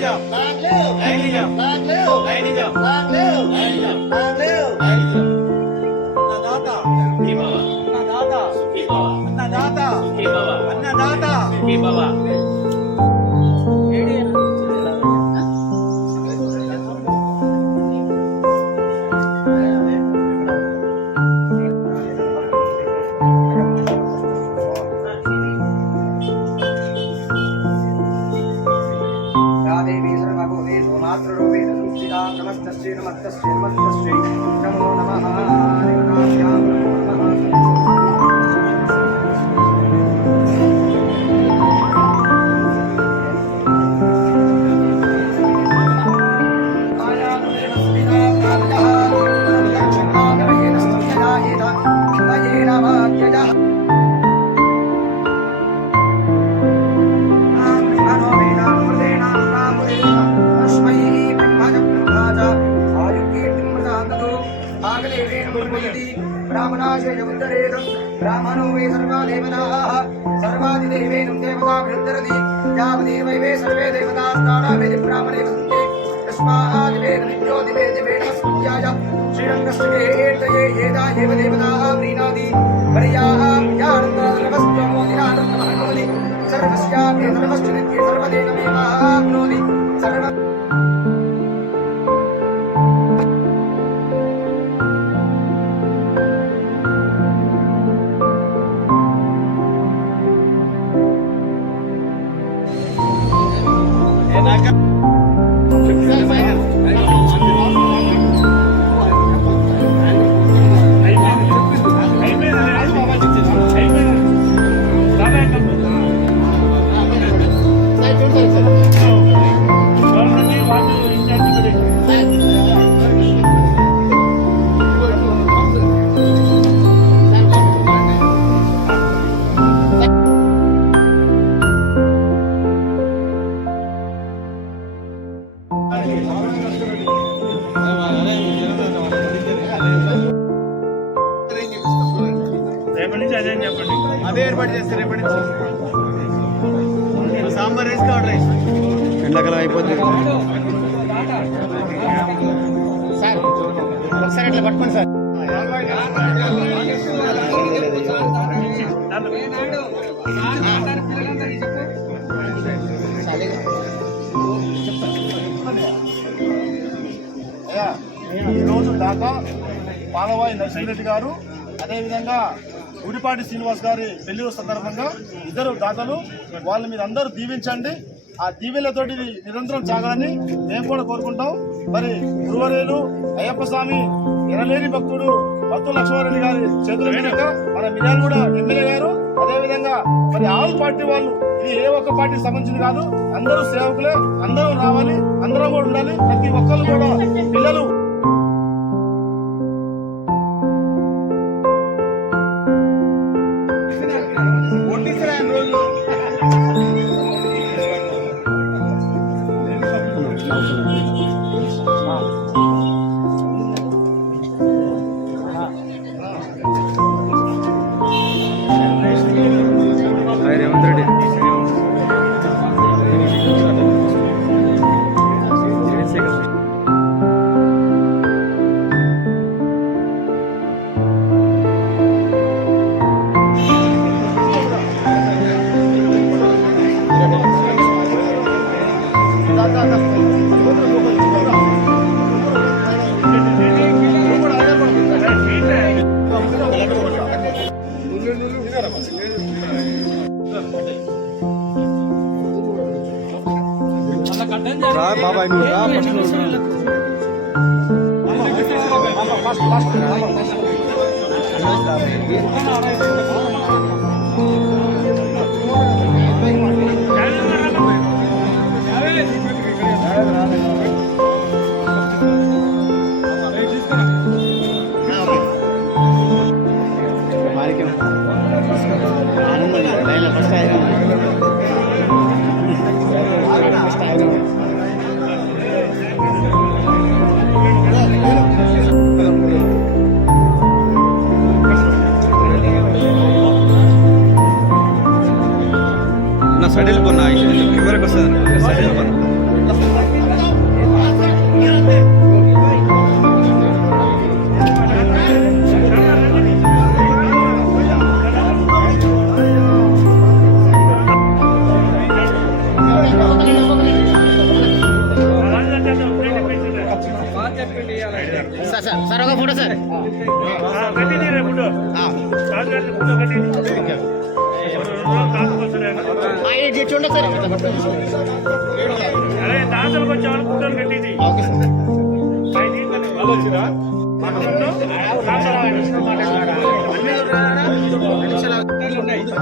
นิยมรักเร็วไอ้นิยมรักเร็วไอ้นิยมรักเร็ว संस्थिता नमस्तस्यै नमस्तस्यै नमस्तस्यै नमो नमः वै सर्वा देवताः सर्वादिदेवेन देवता वृद्धरति यावदेव वै सर्वे देवतास्तारा वेद ब्राह्मणे सन्ति तस्माद्वेद विद्योदिवे दिवे नमस्कृत्याय श्रीरङ्गस्य एतये एता एव देवताः प्रीणाति पर्याः यानन्दनमस्तमो निरानन्दमहनोति सर्वस्यापि सर्वस्य नित्ये सर्वदेवमेवाप्नोति ఎండాకాలం అయిపోతుంది సార్ ఒకసారి ఇట్లా పట్టుకోండి సార్. ఈ రోజు దాకా పాలవాయి నరసింహరెడ్డి గారు అదేవిధంగా గుడిపాటి శ్రీనివాస్ గారి పెళ్ళి సందర్భంగా ఇద్దరు దాతలు వాళ్ళ మీద అందరూ దీవించండి. ఆ దీవెలతోటి నిరంతరం సాగాలని మేము కూడా కోరుకుంటాం. మరి గురువరేలు అయ్యప్ప స్వామి ఎనలేని భక్తుడు భక్తులు లక్ష్మారెడ్డి గారి చేతుల మీదుగా మన మిర్యాల కూడా ఎమ్మెల్యే గారు అదేవిధంగా మరి ఆల్ పార్టీ వాళ్ళు ఇది ఏ ఒక్క పార్టీకి సంబంధించింది కాదు అందరూ సేవకులే అందరూ రావాలి అందరం కూడా ఉండాలి ప్రతి ఒక్కరు కూడా పిల్లలు 当时的味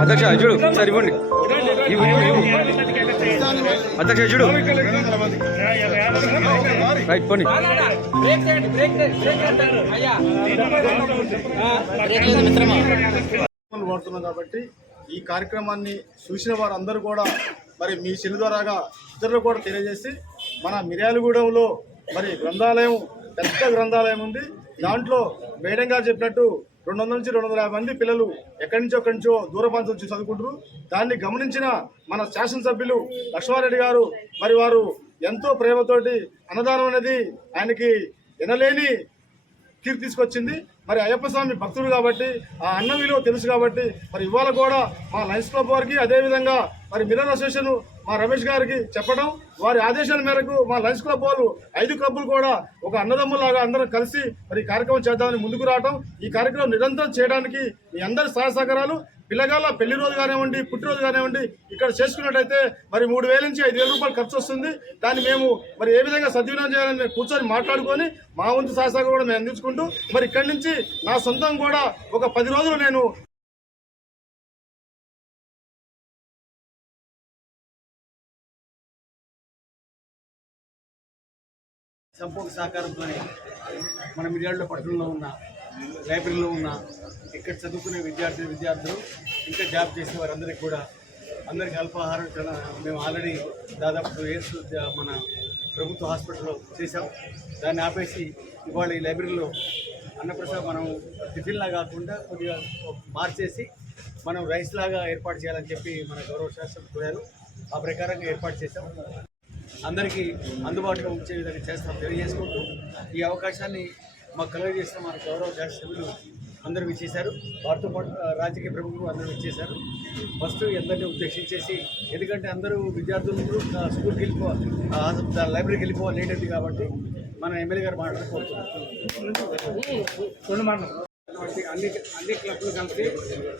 అధ్యక్ష చూడు సరే ఇవ్వండి. ఇవ్వు ఇవ్వు ఇవ్వు. అధ్యక్ష చూడు. రైట్ పోనీ వాడుతున్నాం కాబట్టి ఈ కార్యక్రమాన్ని చూసిన వారందరూ కూడా మరి మీ సెల్ ద్వారాగా ఇతరులు కూడా తెలియజేసి మన మిర్యాలగూడెంలో మరి గ్రంథాలయం పెద్ద గ్రంథాలయం ఉంది. దాంట్లో మేడం గారు చెప్పినట్టు రెండు వందల నుంచి రెండు వందల యాభై మంది పిల్లలు ఎక్కడి నుంచో ఎక్కడి నుంచో దూర ప్రాంతం నుంచి చదువుకుంటారు దాన్ని గమనించిన మన శాసనసభ్యులు లక్ష్మారెడ్డి గారు మరి వారు ఎంతో ప్రేమతోటి అన్నదానం అనేది ఆయనకి ఎనలేని కీర్తి తీసుకొచ్చింది. మరి అయ్యప్ప స్వామి భక్తుడు కాబట్టి ఆ అన్న విలువ తెలుసు కాబట్టి మరి ఇవాళ కూడా మా లయన్స్ క్లబ్ వారికి అదేవిధంగా మరి మిలన్ అసోసియేషన్ మా రమేష్ గారికి చెప్పడం వారి ఆదేశాల మేరకు మా లంచ్ క్లబ్ వాళ్ళు ఐదు క్లబ్బులు కూడా ఒక అన్నదమ్ములాగా అందరం కలిసి మరి కార్యక్రమం చేద్దామని ముందుకు రావడం ఈ కార్యక్రమం నిరంతరం చేయడానికి మీ అందరి సహాయ సహకారాలు. పిల్లగాళ్ళ పెళ్ళి రోజు కానివ్వండి పుట్టినరోజు కానివ్వండి ఇక్కడ చేసుకున్నట్టయితే మరి మూడు వేల నుంచి ఐదు వేల రూపాయలు ఖర్చు వస్తుంది. దాన్ని మేము మరి ఏ విధంగా సద్వినియోగం చేయాలని మేము కూర్చొని మాట్లాడుకొని మా వంతు సహసాగం కూడా మేము అందించుకుంటూ మరి ఇక్కడి నుంచి నా సొంతం కూడా ఒక పది రోజులు నేను సంపూర్ణ సహకారంతోనే మన మిర్యాడలో పట్టణంలో ఉన్న లైబ్రరీలో ఉన్న ఇక్కడ చదువుకునే విద్యార్థి విద్యార్థులు ఇంకా జాబ్ చేసే వారందరికీ కూడా అందరికీ అల్పాహారం చాలా మేము ఆల్రెడీ దాదాపు టూ ఇయర్స్ మన ప్రభుత్వ హాస్పిటల్లో చేసాం దాన్ని ఆపేసి ఇవాళ ఈ లైబ్రరీలో అన్నప్రసాద్ మనం టిఫిన్లా కాకుండా కొద్దిగా మార్చేసి మనం రైస్ లాగా ఏర్పాటు చేయాలని చెప్పి మన గౌరవ శాస్త్రం కోరారు ఆ ప్రకారంగా ఏర్పాటు చేసాం అందరికీ అందుబాటులో ఉంచే విధంగా చేస్తాం తెలియజేసుకుంటూ ఈ అవకాశాన్ని మాకు కలుగజేసిన మన గౌరవ శాస్త్రులు అందరూ ఇచ్చేశారు. వారితో పాటు రాజకీయ ప్రముఖులు అందరూ ఇచ్చేశారు. ఫస్ట్ అందరినీ ఉద్దేశించేసి ఎందుకంటే అందరూ విద్యార్థులు ఆ, స్కూల్కి వెళ్ళిపో లైబ్రరీకి వెళ్ళిపోవాలి లేట్ అయింది కాబట్టి మన ఎమ్మెల్యే గారు మాట్లాడుకోవచ్చు. అటువంటి అన్ని అన్ని క్లబ్లు కలిసి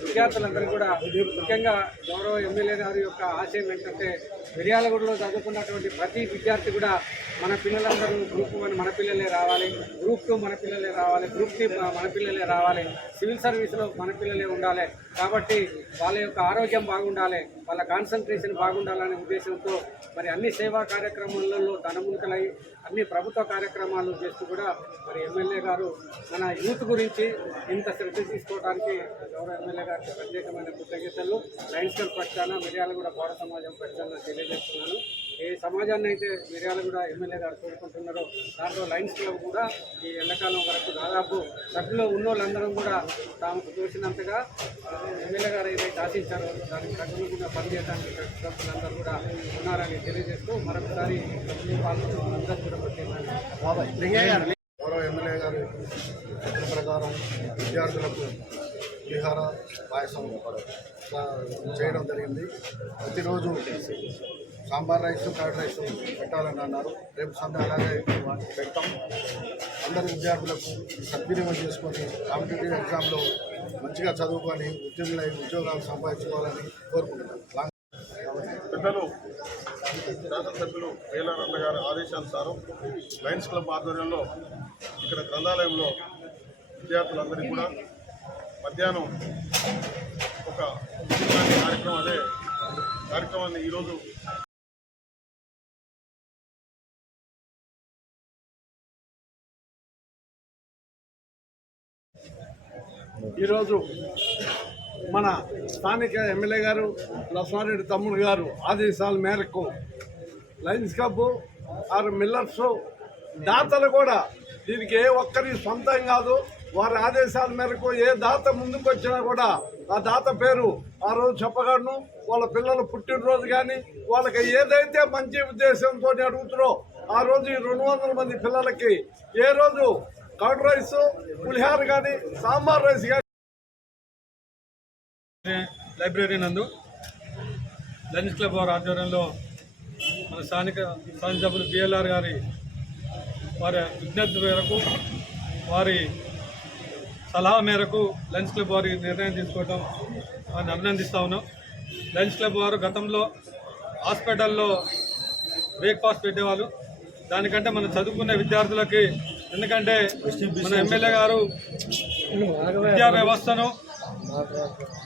విద్యార్థులందరూ కూడా ముఖ్యంగా గౌరవ ఎమ్మెల్యే గారి యొక్క ఆశయం ఏంటంటే మిర్యాలగూడలో చదువుకున్నటువంటి ప్రతి విద్యార్థి కూడా మన పిల్లలందరూ గ్రూప్ వన్ మన పిల్లలే రావాలి గ్రూప్ టూ మన పిల్లలే రావాలి గ్రూప్ త్రీ మన పిల్లలే రావాలి సివిల్ సర్వీస్లో మన పిల్లలే ఉండాలి. కాబట్టి వాళ్ళ యొక్క ఆరోగ్యం బాగుండాలి వాళ్ళ కాన్సన్ట్రేషన్ బాగుండాలనే ఉద్దేశంతో మరి అన్ని సేవా కార్యక్రమాలలో ధనమునికలై అన్ని ప్రభుత్వ కార్యక్రమాలు చేస్తూ కూడా మరి ఎమ్మెల్యే గారు మన యూత్ గురించి ఇంత శ్రద్ధ తీసుకోవడానికి గౌరవ ఎమ్మెల్యే గారికి ప్రత్యేకమైన కృతజ్ఞతలు. లయన్స్ క్లబ్ పక్షాన మిర్యాలగూడ పౌర సమాజం పక్షాన తెలియజేస్తున్నాను. ఏ సమాజాన్ని అయితే మిర్యాలగూడ ఎమ్మెల్యే గారు కోరుకుంటున్నారో దాంట్లో లయన్స్ క్లబ్ కూడా ఈ ఎండాకాలం వరకు దాదాపు సభ్యులు ఉన్నోళ్ళందరం కూడా తాము తోచినంతగా ఆ, ఎమ్మెల్యే గారు ఏదైతే ఆశించారో దానికి తగ్గకుండా పనిచేయడానికి సభ్యులందరూ కూడా ఉన్నారని తెలియజేస్తూ మరొకసారి పాల్గొన్న అందరూ కూడా ప్రత్యేకంగా గౌరవ ఎమ్మెల్యే గారి చెప్పిన ప్రకారం విద్యార్థులకు విహార పాయసం చేయడం జరిగింది. ప్రతిరోజు సాంబార్ రైస్ కర్డ్ రైస్ పెట్టాలని అన్నారు. రేపు సండే అలాగే పెడతాం అందరి విద్యార్థులకు సద్వినియోగం చేసుకొని కాంపిటేటివ్ ఎగ్జామ్లో మంచిగా చదువుకొని ఉద్యోగులు ఉద్యోగాలు సంపాదించుకోవాలని కోరుకుంటున్నాను పెద్దలు శాసనసభ్యులు వేలారన్న గారి ఆదేశానుసారం లయన్స్ క్లబ్ ఆధ్వర్యంలో ఇక్కడ గ్రంథాలయంలో విద్యార్థులందరికీ కూడా మధ్యాహ్నం ఒక కార్యక్రమం అదే కార్యక్రమాన్ని ఈరోజు ఈరోజు మన స్థానిక ఎమ్మెల్యే గారు లక్ష్మారెడ్డి తమ్ముడు గారు ఆదేశాల మేరకు లయన్స్ క్లబ్ ఆరు మిల్లర్స్ దాతలు కూడా దీనికి ఏ ఒక్కరి సొంతం కాదు. వారి ఆదేశాల మేరకు ఏ దాత ముందుకు వచ్చినా కూడా ఆ దాత పేరు ఆ రోజు చెప్పగలను. వాళ్ళ పిల్లల పుట్టినరోజు కానీ వాళ్ళకి ఏదైతే మంచి ఉద్దేశంతో అడుగుతారో ఆ రోజు ఈ రెండు వందల మంది పిల్లలకి ఏ రోజు కర్డ్ రైస్ పులిహార కానీ సాంబార్ రైస్ కానీ లైబ్రరీ నందు లయన్స్ క్లబ్ వారి ఆధ్వర్యంలో మన స్థానిక స్థానిక సభ్యులు బిఎల్ఆర్ గారి వారి విజ్ఞప్తి మేరకు వారి సలహా మేరకు లయన్స్ క్లబ్ వారి నిర్ణయం తీసుకోవడం అని అభినందిస్తా ఉన్నాం. లయన్స్ క్లబ్ వారు గతంలో హాస్పిటల్లో బ్రేక్ఫాస్ట్ పెట్టేవాళ్ళు. దానికంటే మనం చదువుకునే విద్యార్థులకి ఎందుకంటే మన ఎమ్మెల్యే గారు విద్యా వ్యవస్థను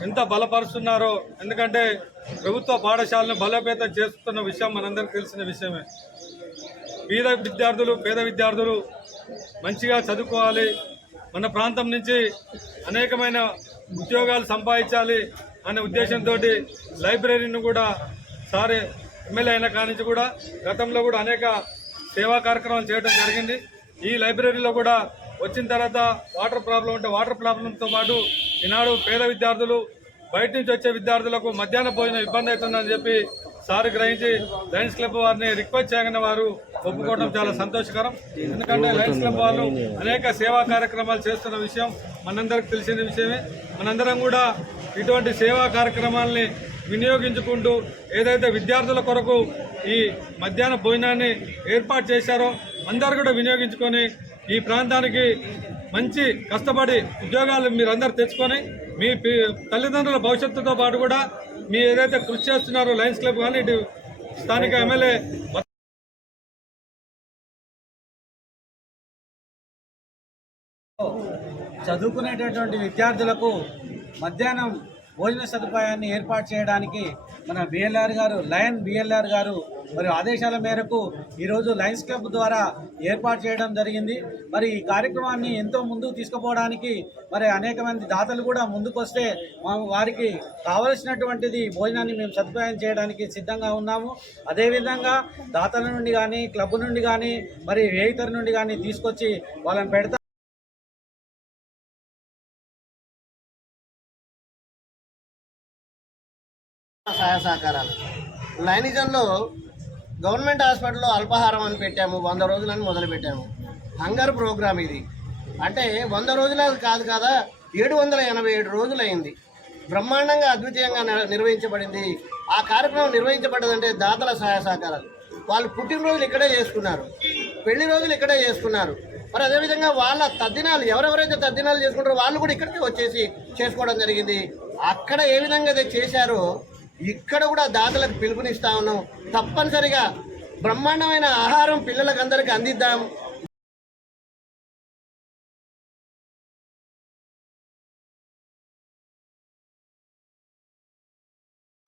ఎంత బలపరుస్తున్నారో ఎందుకంటే ప్రభుత్వ పాఠశాలను బలోపేతం చేస్తున్న విషయం మనందరికీ తెలిసిన విషయమే. పేద విద్యార్థులు పేద విద్యార్థులు మంచిగా చదువుకోవాలి మన ప్రాంతం నుంచి అనేకమైన ఉద్యోగాలు సంపాదించాలి అనే ఉద్దేశంతో లైబ్రరీని కూడా సారి ఎమ్మెల్యే అయిన కానించి కూడా గతంలో కూడా అనేక సేవా కార్యక్రమాలు చేయడం జరిగింది. ఈ లైబ్రరీలో కూడా వచ్చిన తర్వాత వాటర్ ప్రాబ్లం ఉంటే వాటర్ ప్రాబ్లంతో పాటు ఈనాడు పేద విద్యార్థులు బయట నుంచి వచ్చే విద్యార్థులకు మధ్యాహ్న భోజనం ఇబ్బంది అవుతుందని చెప్పి సార్ గ్రహించి లయన్స్ క్లబ్ వారిని రిక్వెస్ట్ చేయగానే వారు ఒప్పుకోవడం చాలా సంతోషకరం. ఎందుకంటే లయన్స్ క్లబ్ వాళ్ళు అనేక సేవా కార్యక్రమాలు చేస్తున్న విషయం మనందరికి తెలిసిన విషయమే. మనందరం కూడా ఇటువంటి సేవా కార్యక్రమాల్ని వినియోగించుకుంటూ ఏదైతే విద్యార్థుల కొరకు ఈ మధ్యాహ్న భోజనాన్ని ఏర్పాటు చేశారో అందరు కూడా వినియోగించుకొని ఈ ప్రాంతానికి మంచి కష్టపడి ఉద్యోగాలు మీరందరూ తెచ్చుకొని మీ తల్లిదండ్రుల భవిష్యత్తుతో పాటు కూడా మీ ఏదైతే కృషి చేస్తున్నారో లయన్స్ క్లబ్ కానీ ఇటు స్థానిక ఎమ్మెల్యే చదువుకునేటటువంటి విద్యార్థులకు మధ్యాహ్నం భోజన సదుపాయాన్ని ఏర్పాటు చేయడానికి మన బిఎల్ఆర్ గారు లయన్ బిఎల్ఆర్ గారు మరి ఆదేశాల మేరకు ఈరోజు లయన్స్ క్లబ్ ద్వారా ఏర్పాటు చేయడం జరిగింది. మరి ఈ కార్యక్రమాన్ని ఎంతో ముందుకు తీసుకుపోవడానికి మరి అనేక మంది దాతలు కూడా ముందుకొస్తే మా- వారికి కావలసినటువంటిది భోజనాన్ని మేము సదుపాయం చేయడానికి సిద్ధంగా ఉన్నాము. అదేవిధంగా దాతల నుండి కానీ క్లబ్ నుండి కానీ మరి వేయితరు నుండి కానీ తీసుకొచ్చి వాళ్ళని పెడతా సహాయ సహకారాలు. లైనిజంలో గవర్నమెంట్ హాస్పిటల్లో అల్పాహారం అని పెట్టాము వంద రోజులని మొదలుపెట్టాము. హంగర్ ప్రోగ్రామ్ ఇది. అంటే వంద రోజుల కాదు కదా ఏడు వందల ఎనభై ఏడు రోజులైంది. బ్రహ్మాండంగా అద్వితీయంగా ని- నిర్వహించబడింది. ఆ కార్యక్రమం నిర్వహించబడ్డదంటే దాతల సహాయ సహకారాలు. వాళ్ళు పుట్టినరోజులు ఇక్కడే చేసుకున్నారు పెళ్ళి రోజులు ఇక్కడే చేసుకున్నారు. మరి అదేవిధంగా వాళ్ళ తద్దినాలు ఎవరెవరైతే తద్దినాలు చేసుకుంటారో వాళ్ళు కూడా ఇక్కడికి వచ్చేసి చేసుకోవడం జరిగింది. అక్కడ ఏ విధంగా అయితే చేశారో ఇక్కడ కూడా దాతలకు పిలుపునిస్తా ఉన్నాం. తప్పనిసరిగా బ్రహ్మాండమైన ఆహారం పిల్లలకు అందరికీ అందిద్దాం.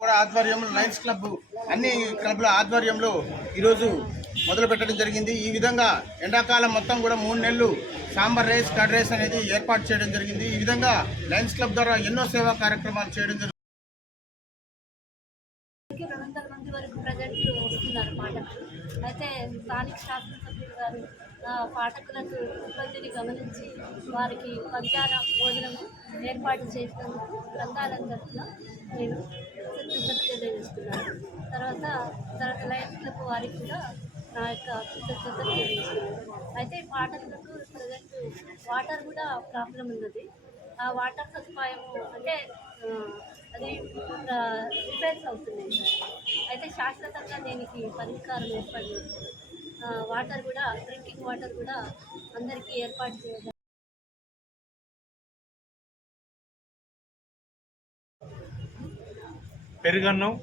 కూడా ఆధ్వర్యంలో లయన్స్ క్లబ్ అన్ని క్లబ్ల ఆధ్వర్యంలో ఈరోజు మొదలు పెట్టడం జరిగింది. ఈ విధంగా ఎండాకాలం మొత్తం కూడా మూడు నెలలు సాంబార్ రైస్ కర్డ్ రైస్ అనేది ఏర్పాటు చేయడం జరిగింది. ఈ విధంగా లయన్స్ క్లబ్ ద్వారా ఎన్నో సేవా కార్యక్రమాలు చేయడం జరిగింది వరకు ప్రజెంట్ వస్తున్నారు పాఠకులు అయితే స్థానిక శాసనసభ్యులు గారు ఆ, పాఠకులకు ఇబ్బందిని గమనించి వారికి మధ్యాహ్న భోజనము ఏర్పాటు చేసినందుకు గ్రంథాలందరిలో నేను కృతజ్ఞత తెలియజేస్తున్నాను. తర్వాత తర్వాత లయన్స్ వారికి కూడా నా యొక్క కృతజ్ఞత తెలియజేస్తున్నాను. అయితే పాఠకులకు ప్రజెంట్ వాటర్ కూడా ప్రాబ్లం ఉన్నది. ఆ వాటర్ సదుపాయము అంటే అది రిపేర్స్ అవుతున్నాయి సార్ అయితే శాశ్వతంగా దీనికి పరిష్కారం ఏర్పాటు చేశారు వాటర్ కూడా డ్రింకింగ్ వాటర్ కూడా అందరికీ ఏర్పాటు చేయడం పెరుగన్నం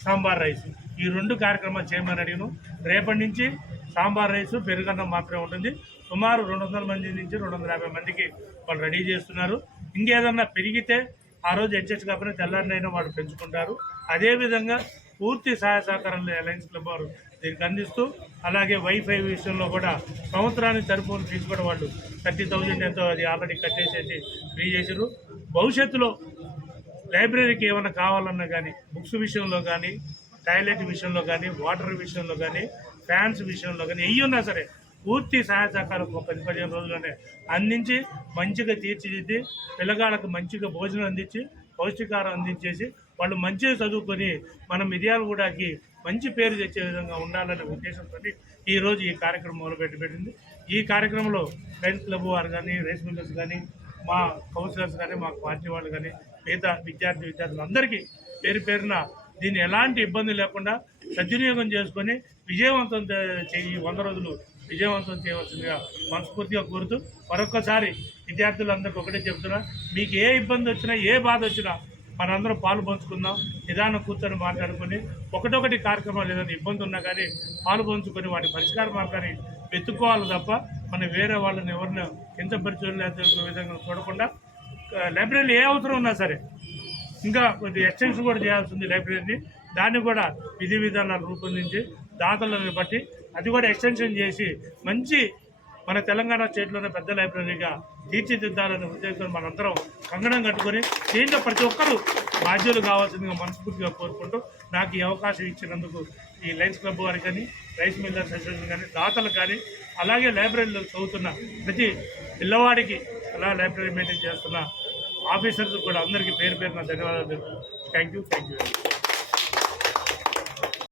సాంబార్ రైస్. ఈ రెండు కార్యక్రమాలు చేయమని అడిగాను. రేపటి నుంచి సాంబార్ రైస్ పెరుగన్నం మాత్రమే ఉంటుంది. సుమారు రెండు వందల మంది నుంచి రెండు వందల యాభై మందికి వాళ్ళు రెడీ చేస్తున్నారు. ఇంకేదన్నా పెరిగితే ఆ రోజు హెచ్హెచ్ కాకుండా తెల్లారినైనా వాళ్ళు పెంచుకుంటారు. అదేవిధంగా పూర్తి సహాయ సహకారాలు అలయన్స్ క్లబ్ వారు దీనికి అందిస్తూ అలాగే వైఫై విషయంలో కూడా సంవత్సరానికి సరిపోని ఫీజు కూడా వాళ్ళు థర్టీ థౌజండ్ ఎంతో అది ఆల్రెడీ కట్టేసేసి ఫ్రీ చేసారు భవిష్యత్తులో లైబ్రరీకి ఏమైనా కావాలన్నా కానీ బుక్స్ విషయంలో కానీ టాయిలెట్ విషయంలో కానీ వాటర్ విషయంలో కానీ ఫ్యాన్స్ విషయంలో కానీ ఎయ్యి ఉన్నా సరే పూర్తి సహాయ సహకారం ఒక పది పదిహేను రోజుల్లోనే అందించి మంచిగా తీర్చిదిద్ది పిల్లగాళ్ళకు మంచిగా భోజనం అందించి పౌష్టికారం అందించేసి వాళ్ళు మంచిగా చదువుకొని మన మిర్యాలగూడకి మంచి పేరు తెచ్చే విధంగా ఉండాలనే ఉద్దేశంతో ఈరోజు ఈ కార్యక్రమం మొదలుపెట్టి పెట్టింది. ఈ కార్యక్రమంలో రైతు క్లబ్ వారు కానీ రైస్ మిల్లర్స్ కానీ మా కౌన్సిలర్స్ కానీ మా పార్టీ వాళ్ళు కానీ మిగతా విద్యార్థి విద్యార్థులు అందరికీ పేరు పేరున దీన్ని ఎలాంటి ఇబ్బంది లేకుండా సద్వినియోగం చేసుకొని విజయవంతం చే- చేయి వంద రోజులు విజయవంతం చేయవలసిందిగా మనస్ఫూర్తిగా కోరుతూ మరొక్కసారి విద్యార్థులందరికీ ఒకటే చెప్తున్నా మీకు ఏ ఇబ్బంది వచ్చినా ఏ బాధ వచ్చినా మనందరం పాలు పంచుకుందాం నిదానం కూర్చొని మాట్లాడుకొని ఒకటొకటి కార్యక్రమాలు ఏదైనా ఇబ్బంది ఉన్నా కానీ పాలు పంచుకొని వాటి పరిష్కార మార్గాన్ని వెతుక్కోవాలి తప్ప మనం వేరే వాళ్ళని ఎవరిని కించపరిచే విధంగా చూడకుండా లైబ్రరీలో ఏ అవసరం ఉన్నా సరే ఇంకా కొద్ది ఎక్స్టెన్షన్ కూడా చేయాల్సి ఉంది లైబ్రరీని. దాన్ని కూడా విధి విధానాలు రూపొందించి దాతలను బట్టి అది కూడా ఎక్స్టెన్షన్ చేసి మంచి మన తెలంగాణ స్టేట్లోనే పెద్ద లైబ్రరీగా తీర్చిదిద్దాలనే ఉద్దేశంతో మనందరం కంగణం కట్టుకొని దీంట్లో ప్రతి ఒక్కరూ బాధ్యులు కావాల్సిందిగా మనస్ఫూర్తిగా కోరుకుంటూ నాకు ఈ అవకాశం ఇచ్చినందుకు ఈ లైన్స్ క్లబ్ వారికి కానీ రైస్ మిల్లర్స్ అసోసియేషన్ కానీ దాతలు కానీ అలాగే లైబ్రరీలో చదువుతున్న ప్రతి పిల్లవాడికి అలా లైబ్రరీ మెయింటైన్ చేస్తున్న ఆఫీసర్స్ కూడా అందరికీ పేరు పేరున ధన్యవాదాలు థ్యాంక్ యూ థ్యాంక్ యూ.